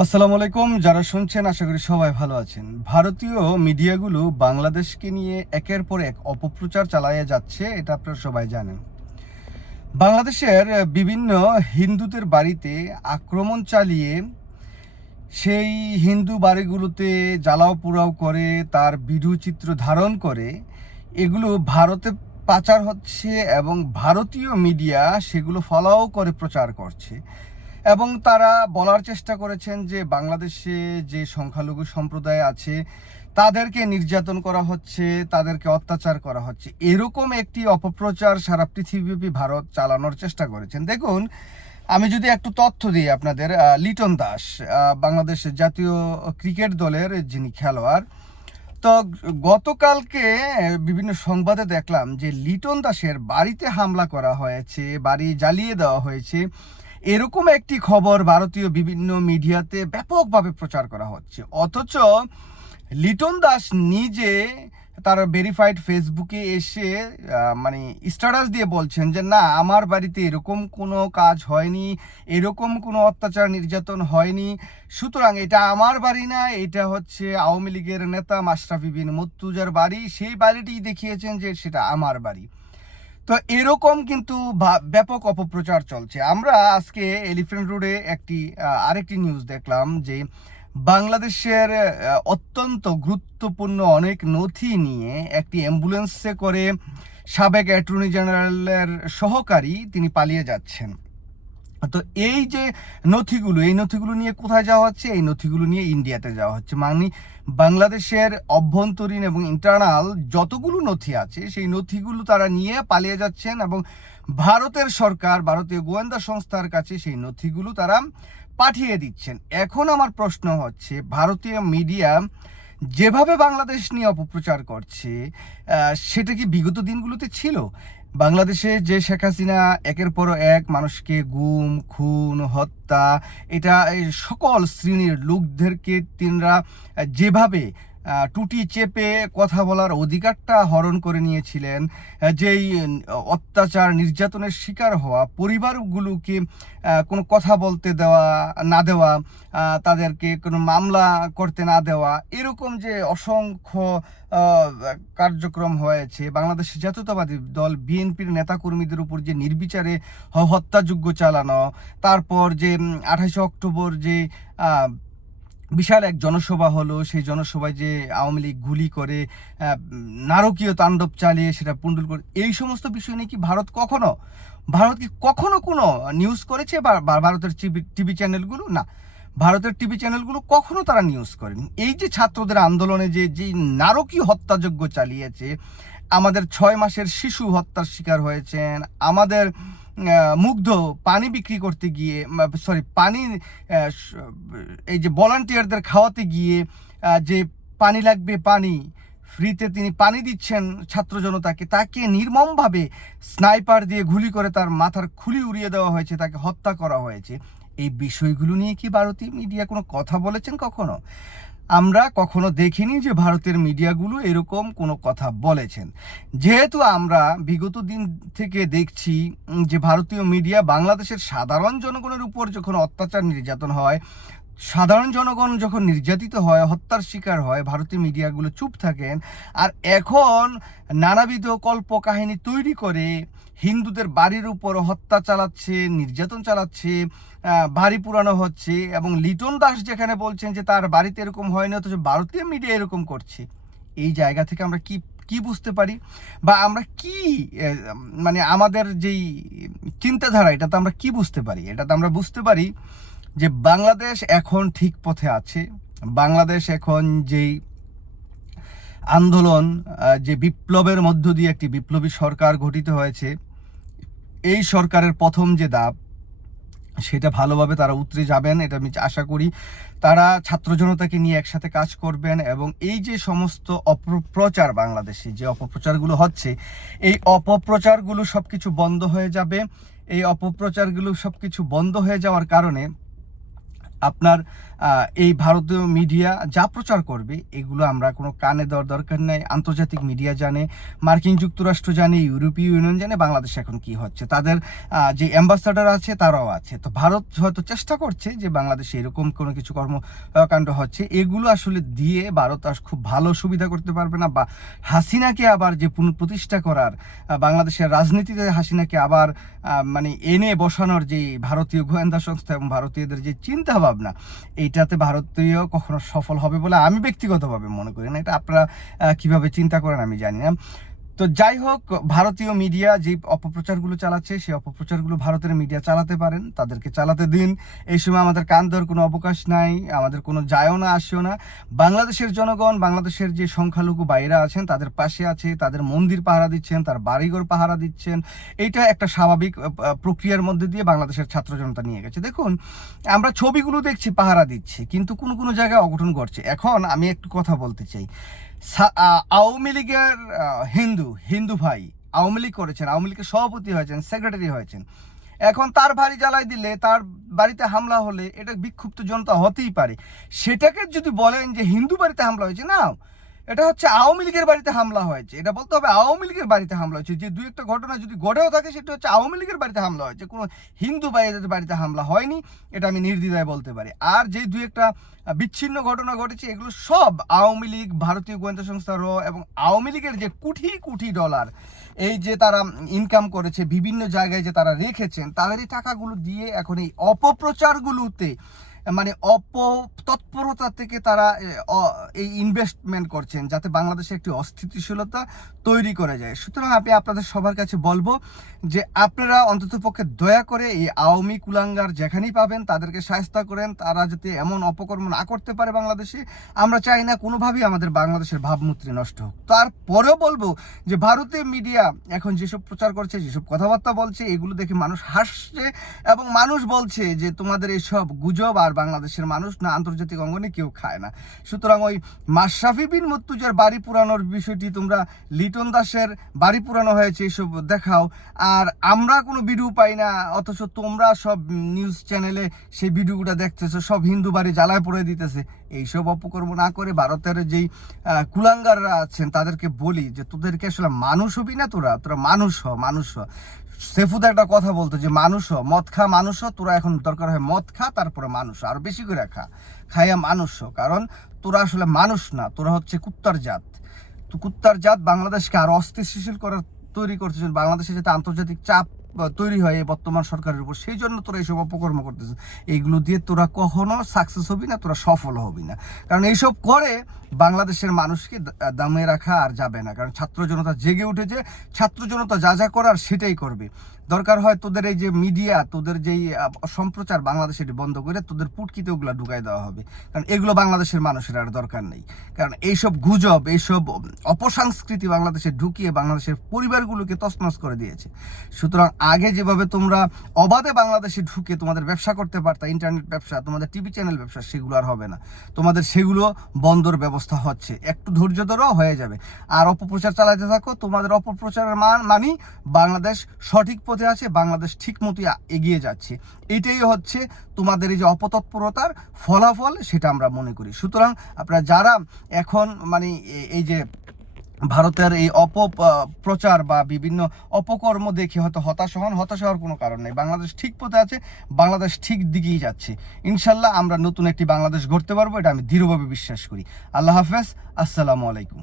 আসসালামু আলাইকুম, যারা শুনছেন আশা করি সবাই ভালো আছেন। ভারতীয় মিডিয়াগুলো বাংলাদেশকে নিয়ে একের পর এক অপপ্রচার চালাইয়া যাচ্ছে, এটা আপনারা সবাই জানেন। বাংলাদেশের বিভিন্ন হিন্দুদের বাড়িতে আক্রমণ চালিয়ে সেই হিন্দু বাড়িগুলোতে জ্বালাও পোড়াও করে, তার ভিডিও চিত্র ধারণ করে, এগুলো ভারতে পাচার হচ্ছে এবং ভারতীয় মিডিয়া সেগুলো ফলাও করে প্রচার করছে। এবং তারা বলার চেষ্টা করেছেন যে বাংলাদেশে যে সংখ্যালঘু সম্প্রদায় আছে, তাদেরকে নির্যাতন করা হচ্ছে, তাদেরকে অত্যাচার করা হচ্ছে। এরকম একটি অপপ্রচার সারা পৃথিবীব্যাপী ভারত চালানোর চেষ্টা করেছেন। দেখুন, আমি যদি একটু তথ্য দিই আপনাদের লিটন দাস বাংলাদেশের জাতীয় ক্রিকেট দলের যিনি খেলোয়াড়, তো গতকালকে বিভিন্ন সংবাদে দেখলাম যে লিটন দাসের বাড়িতে হামলা করা হয়েছে, বাড়ি জ্বালিয়ে দেওয়া হয়েছে। এরকম একটি খবর ভারতীয় বিভিন্ন মিডিয়াতে ব্যাপকভাবে প্রচার করা হচ্ছে। অথচ লিটন দাস নিজে তার ভেরিফাইড ফেসবুকে এসে মানে স্ট্যাটাস দিয়ে বলছেন যে, না, আমার বাড়িতে এরকম কোনো কাজ হয়নি, এরকম কোনো অত্যাচার নির্যাতন হয়নি। সুতরাং এটা আমার বাড়ি না, এটা হচ্ছে আওয়ামী লীগের নেতা মাশরাফি বিন মুর্তুজার বাড়ি। সেই বাড়িটি দেখিয়েছেন যে, সেটা আমার বাড়ি। তো এরকম কিন্তু ব্যাপক অপপ্রচার চলছে। আমরা আজকে এলিফেন্ট রোডে একটি আরেকটি নিউজ দেখলাম যে বাংলাদেশের অত্যন্ত গুরুত্বপূর্ণ অনেক নথি নিয়ে একটি অ্যাম্বুলেন্সে করে সাবেক অ্যাটর্নি জেনারেলের সহকারী তিনি পালিয়ে যাচ্ছেন। তো এই যে নথিগুলো, এই নথিগুলো নিয়ে কোথায় যাওয়া হচ্ছে? এই নথিগুলো নিয়ে ইন্ডিয়াতে যাওয়া হচ্ছে। মানে বাংলাদেশের অভ্যন্তরীণ এবং ইন্টারনাল যতগুলো নথি আছে, সেই নথিগুলো তারা নিয়ে পালিয়ে যাচ্ছেন এবং ভারতের সরকার, ভারতীয় গোয়েন্দা সংস্থার কাছে সেই নথিগুলো তারা পাঠিয়ে দিচ্ছেন। এখন আমার প্রশ্ন হচ্ছে, ভারতীয় মিডিয়া যেভাবে বাংলাদেশ নিয়ে অপপ্রচার করছে সেটা কি বিগত দিনগুলোতে ছিল? বাংলাদেশে যে শেখ হাসিনা একের পর এক মানুষকে গুম, খুন, হত্যা, এটা সকল শ্রেণির লোকদেরকে তিনরা যেভাবে টুটি চেপে কথা বলার অধিকারটা হরণ করে নিয়েছিলেন যেই অত্যাচার, নির্যাতনের শিকার হওয়া পরিবারগুলোকে কোনো কথা বলতে দেওয়া, না দেওয়া তাদেরকে কোনো মামলা করতে না দেওয়া, এরকম যে অসংখ্য কার্যক্রম হয়েছে, বাংলাদেশের জাতীয়তাবাদী দল, বিএনপির নেতাকর্মীদের উপর যে নির্বিচারে হ- হত্যাযজ্ঞ চালানো, তারপর যে আঠাশে অক্টোবর যে বিশাল এক জনসভা হলো, সেই জনসভায় যে আওয়ামী লীগ গুলি করে নারকীয় তাণ্ডব চালিয়ে সেটা পুণ্ডল করে, এই সমস্ত বিষয় নিয়ে কি ভারত কখনো, ভারত কি কখনো কোনো নিউজ করেছে বা ভারতের টিভি চ্যানেলগুলো না, ভারতের টিভি চ্যানেলগুলো কখনো তারা নিউজ করেনি। এই যে ছাত্রদের আন্দোলনে যে যে নারকীয় হত্যাযজ্ঞ চালিয়েছে, আমাদের ছয় মাসের শিশু হত্যার শিকার হয়েছেন, আমাদের মুগ্ধ পানি বিক্রি করতে গিয়ে সরি পানি এই যে ভলান্টিয়ারদের খাওয়াতে গিয়ে যে পানি লাগবে পানি, ফ্রিতে তিনি পানি দিচ্ছেন ছাত্র জনতাকে, তাকে নির্মমভাবে স্নাইপার দিয়ে গুলি করে তার মাথার খুলি উড়িয়ে দেওয়া হয়েছে, তাকে হত্যা করা হয়েছে। এই বিষয়গুলো নিয়ে কি ভারতীয় মিডিয়া কোনো কথা বলেছেন কখনো? আমরা কখনো দেখিনি যে ভারতের মিডিয়াগুলো এরকম কোনো কথা বলেছেন। যেহেতু আমরা বিগত দিন থেকে দেখছি যে ভারতীয় মিডিয়া বাংলাদেশের সাধারণ জনগণের উপর যখন অত্যাচার নির্যাতন হয়, সাধারণ জনগণ যখন নির্যাতিত হয়, হত্যার শিকার হয়, ভারতীয় মিডিয়াগুলো চুপ থাকেন। আর এখন নানাবিধ কল্প কাহিনী তৈরি করে হিন্দুদের বাড়ির উপর হত্যা চালাচ্ছে, নির্যাতন চালাচ্ছে বাড়ি পুরানো হচ্ছে এবং লিটন দাস যেখানে বলছেন যে তার বাড়িতে এরকম হয়নি, অথচ ভারতীয় মিডিয়া এরকম করছে। এই জায়গা থেকে আমরা কি কি বুঝতে পারি? বা আমরা কি মানে আমাদের যেই চিন্তাধারা, এটাতে আমরা কি বুঝতে পারি? এটাতে আমরা বুঝতে পারি যে বাংলাদেশ এখন ঠিক পথে আছে। বাংলাদেশ এখন যেই আন্দোলন যে বিপ্লবের মধ্য দিয়ে একটি বিপ্লবী সরকার গঠিত হয়েছে এই সরকারের প্রথম যে দাব, সেটা ভালোভাবে তারা উতরে যাবেন, এটা আমি আশা করি। তারা ছাত্র জনতাকে নিয়ে একসাথে কাজ করবেন এবং এই যে সমস্ত অপপ্রচার বাংলাদেশে, যে অপপ্রচারগুলো হচ্ছে, এই অপপ্রচারগুলো সব কিছু বন্ধ হয়ে যাবে। এই অপপ্রচারগুলো সব কিছু বন্ধ হয়ে যাওয়ার কারণে আপনার এই ভারতীয় মিডিয়া যা প্রচার করবে, এগুলো আমরা কোনো কানে দেওয়ার দরকার নেই। আন্তর্জাতিক মিডিয়া জানে, মার্কিন যুক্তরাষ্ট্র জানে, ইউরোপীয় ইউনিয়ন জানে, বাংলাদেশে এখন কি হচ্ছে। তাদের যে অ্যাম্বাসাডার আছে, তারাও আছে। তো ভারত হয়তো চেষ্টা করছে যে বাংলাদেশে এরকম কোনো কিছু কর্মকাণ্ড হচ্ছে। এগুলো আসলে দিয়ে ভারত আর খুব ভালো সুবিধা করতে পারবে না, বা হাসিনাকে আবার যে পুনঃপ্রতিষ্ঠা করার বাংলাদেশের রাজনীতিতে হাসিনাকে আবার মানে এনে বসানোর যে ভারতীয় গোয়েন্দা সংস্থা এবং ভারতীয়দের যে চিন্তা ভাবনা এইটাতে ভারতীয় কখনো সফল হবে বলে আমি ব্যক্তিগতভাবে মনে করি না। এটা আপনারা কীভাবে চিন্তা করেন আমি জানি না। তো যাই হোক, ভারতীয় মিডিয়া যে অপপ্রচারগুলো চালাচ্ছে, সেই অপপ্রচারগুলো ভারতের মিডিয়া চালাতে পারেন, তাদেরকে চালাতে দিন। এই সময় আমাদের কান দেওয়ার কোনো অবকাশ নাই, আমাদের কোনো যায়ও না, আসেও না। বাংলাদেশের জনগণ, বাংলাদেশের যে সংখ্যালঘু বাইরা আছেন, তাদের পাশে আছে, তাদের মন্দির পাহারা দিচ্ছেন, তার বাড়িঘর পাহারা দিচ্ছেন। এইটা একটা স্বাভাবিক প্রক্রিয়ার মধ্যে দিয়ে বাংলাদেশের ছাত্র জনতা নিয়ে গেছে। দেখুন, আমরা ছবিগুলো দেখছি, পাহারা দিচ্ছে, কিন্তু কোনো কোনো জায়গায় অঘটন ঘটছে। এখন আমি একটু কথা বলতে চাই। আওয়ামী লীগের হিন্দু হিন্দু ভাই আওয়ামী লীগ করেছেন, আওয়ামী লীগের সভাপতি হয়েছেন সেক্রেটারি হয়েছেন। এখন তার বাড়ি জ্বালাই দিলে, তার বাড়িতে হামলা হলে এটা বিক্ষুব্ধ জনতা হতেই পারে। সেটাকে যদি বলেন যে হিন্দু বাড়িতে হামলা হয়েছে, না এটা হচ্ছে আওয়ামী লীগের বাড়িতে হামলা হয়েছে। এটা বলতে হবে আওয়ামী লীগের বাড়িতে হামলা হয়েছে। যে দুই একটা ঘটনা যদি ঘটেও থাকে, সেটা হচ্ছে আওয়ামী লীগের বাড়িতে হামলা হয়েছে। কোনো হিন্দু বাইরের বাড়িতে হামলা হয়নি, এটা আমি নির্দ্বিধায় বলতে পারি। আর যে দুই একটা বিচ্ছিন্ন ঘটনা ঘটেছে, এগুলো সব আওয়ামী লীগ, ভারতীয় গোয়েন্দা সংস্থা র এবং আওয়ামী লীগের যে কোটি কোটি ডলার, এই যে তারা ইনকাম করেছে, বিভিন্ন জায়গায় যে তারা রেখেছেন, তাদের এই টাকাগুলো দিয়ে এখন এই অপপ্রচারগুলোতে মানে অপ, তৎপরতা থেকে তারা এই ইনভেস্টমেন্ট করছেন যাতে বাংলাদেশে একটি অস্থিতিশীলতা তৈরি করা যায়। সুতরাং আমি আপনাদের সবার কাছে বলব যে আপনারা অন্ততপক্ষে দয়া করে এই আওয়ামী কুলাঙ্গার যেখানেই পাবেন, তাদেরকে সাহায্য করেন। তারা যাতে এমন অপকর্ম না করতে পারে বাংলাদেশে, আমরা চাই না কোনোভাবেই আমাদের বাংলাদেশের ভাবমূর্তি নষ্ট হোক। তারপরেও বলব যে ভারতীয় মিডিয়া এখন যেসব প্রচার করছে, যেসব কথাবার্তা বলছে, এগুলো দেখে মানুষ হাসছে এবং মানুষ বলছে যে তোমাদের এইসব গুজব আর বাংলাদেশের মানুষ না আন্তর্জাতিক অঙ্গনে কেউ খায় না। সুতরাং ওই মাশরাফি বিন মুত্তুজার বাড়ি পুরানোর বিষয়টি তোমরা লিটন দাসের বাড়ি পুরানো হয়েছে এসব দেখাও। আর আমরা কোনো ভিডিও পাই না, অথচ তোমরা সব নিউজ চ্যানেলে সেই ভিডিওগুলো দেখতেছো, সব হিন্দু বাড়ি জ্বালায় পড়ে দিতেছে। এইসব অপকর্ম না করে ভারতের যেই কুলাঙ্গাররা আছেন তাদেরকে বলি যে তোদেরকে আসলে মানুষ হবি না তোরা? তোরা মানুষ হ মানুষ হ। সেফুদা একটা কথা বলতো যে, মানুষ হ, মদ খা, মানুষ হ, তোরা এখন দরকার হয় মদ খা, তারপরে মানুষ আর বেশি করে খা। খাইয়া মানুষ হ, কারণ তোরা আসলে মানুষ না, তোরা হচ্ছে কুত্তার জাত। তো কুত্তার জাত বাংলাদেশকে আরও অস্থিতিশীল করার, তৈরি করছে বাংলাদেশে যাতে আন্তর্জাতিক চাপ তৈরি হয় এই বর্তমান সরকারের উপর, সেই জন্য তোরা এইসব অপকর্ম করতেছে এইগুলো দিয়ে তোরা কখনো সাকসেস হবি না, তোরা সফল হবি না। কারণ এইসব করে বাংলাদেশের মানুষকে দামে রাখা আর যাবে না। কারণ ছাত্র জনতা জেগে উঠেছে, ছাত্র জনতা যা যা করার সেটাই করবে। দরকার হয় তোদের এই যে মিডিয়া, তোদের যেই সম্প্রচার বাংলাদেশে এটি বন্ধ করে তোদের পুটকিতে ওগুলো ঢুকাই দেওয়া হবে। কারণ এগুলো বাংলাদেশের মানুষের আর দরকার নেই। কারণ এইসব গুজব, এইসব অপসংস্কৃতি বাংলাদেশে ঢুকিয়ে বাংলাদেশের পরিবারগুলোকে তছনছ করে দিয়েছে। সুতরাং আগে যেভাবে তোমরা অবাধে বাংলাদেশে ঢুকে তোমাদের ব্যবসা করতে পারতা, ইন্টারনেট ব্যবসা, তোমাদের টিভি চ্যানেল ব্যবসা, সেগুলো আর হবে না। তোমাদের সেগুলো বন্ধর ব্যবস্থা হচ্ছে। একটু ধৈর্য ধরো, হয়ে যাবে। আর অপপ্রচার চালাতে থাকো, তোমাদের অপপ্রচারের মান মানি বাংলাদেশ সঠিক পথে আছে, বাংলাদেশ ঠিক মতো এগিয়ে যাচ্ছে। এটাই হচ্ছে তোমাদের এই যে অপতৎপরতার ফলাফল সেটা আমরা মনে করি। সুতরাং আপনারা যারা এখন মানে এই যে ভারতের এই অপ প্রচার বা বিভিন্ন অপকর্ম দেখে হয়তো হতাশ হন, হতাশ হওয়ার কোনো কারণ নেই। বাংলাদেশ ঠিক পথে আছে, বাংলাদেশ ঠিক দিকেই যাচ্ছে। ইনশাল্লাহ আমরা নতুন একটি বাংলাদেশ গড়তে পারব, এটা আমি দৃঢ়ভাবে বিশ্বাস করি। আল্লাহ হাফেজ, আসসালামু আলাইকুম।